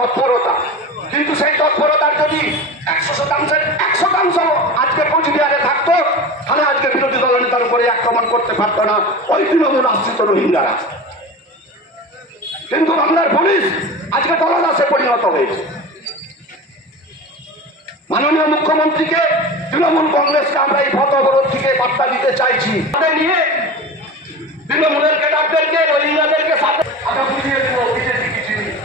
তৎপরতা, কিন্তু সেই তৎপরতার যদি 100%-এর 100% আজকে কোচবিহারে থাকতো, তাহলে আজকে বিরোধী দলনেতার উপরে আক্রমণ করতে পারতো না ওই তৃণমূল আশ্রিত রোহিঙ্গারা। কিন্তু বাংলার পুলিশ আজকে দলদাসে পরিণত হয়েছে। মাননীয় মুখ্যমন্ত্রীকে, তৃণমূল কংগ্রেসকে আমরা এই পথ অবরোধ থেকে বার্তা দিতে চাইছি, তাদের নিয়ে তৃণমূলের ক্যাডারদেরকে, রোহিঙ্গাদেরকে সাথে আমরা বুঝিয়ে দেবো বিজেপি কি জিনিস।